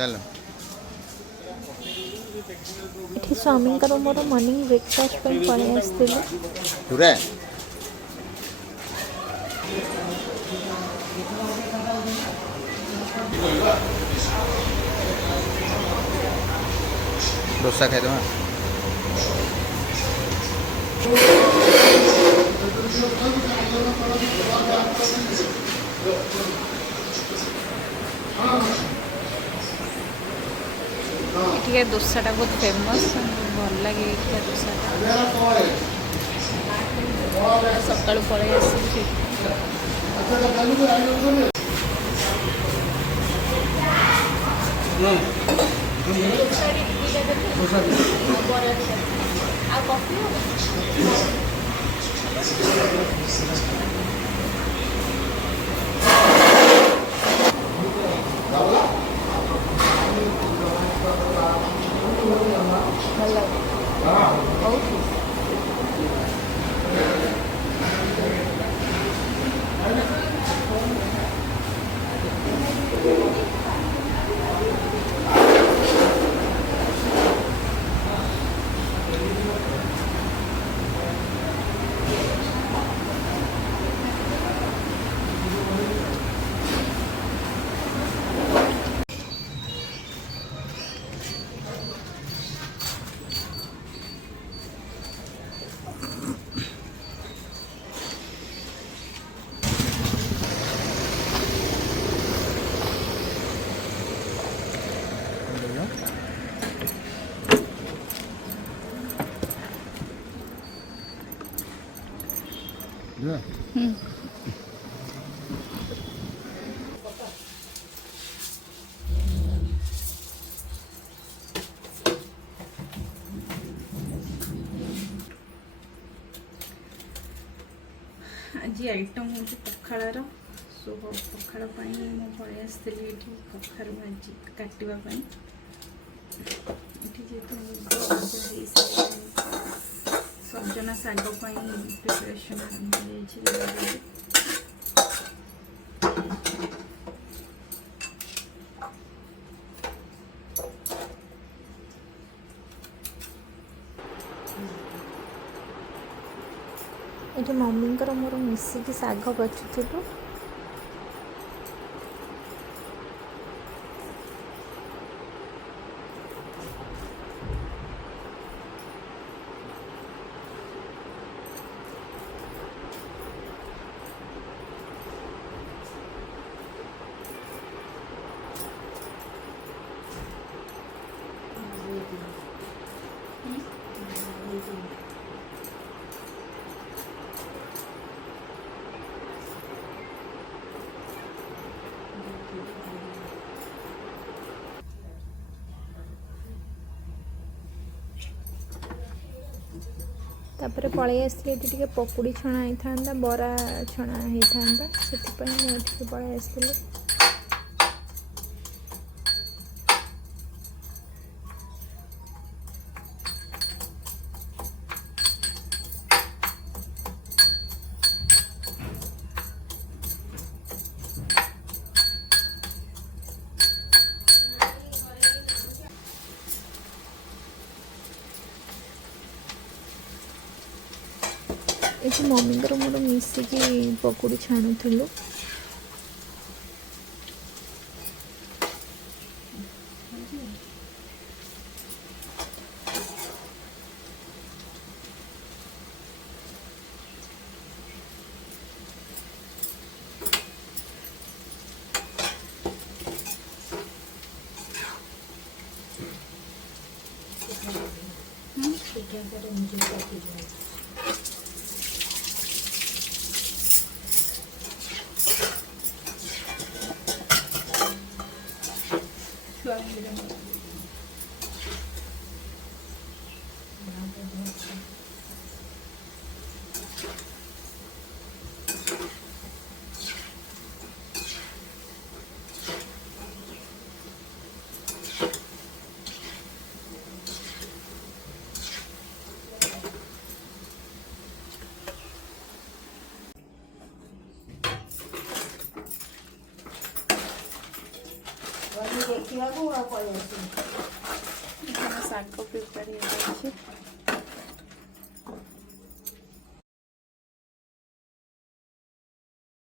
चल ଏଠି ସ୍ୱାମୀଙ୍କର ମୋର ମର୍ଣ୍ଣିଂ ବ୍ରେକଫାଷ୍ଟ ପାଇଁ ପଳେଇ ଆସିଥିଲୁ। पूरा डोसा खाई दो ଏଠିକା ଦୋସାଟା ବହୁତ ଫେମସ୍, ଭଲ ଲାଗେ ଏଠିକା ଦୋସାଟା। ସକାଳୁ ପଳେଇ ଆସିଛି। ଆଉ କଫି ଭଲ ଲାଗେ ବହୁତ। आज आइटम हूँ पखाड़ सो पखाड़ मैं पलि आसती ये कखारू भाजी काटापी सजना शाग प्रिपरेशन आरंभ ये मम्मी मोर मिसिकी शाग बचुलु। तापर पलि आसती टे पकुड़ी छणा होता बरा छणा होता से पलि आसती। ये मम्मी मोर मिसिकी पकुड़ी छाणुलु। ଦେଖିବାକୁ ଆଉ ପଳେଇ ଆସିବି। ଏখানে ଶାଗ ପ୍ରିପେୟାର ହେଇଯାଇଛି।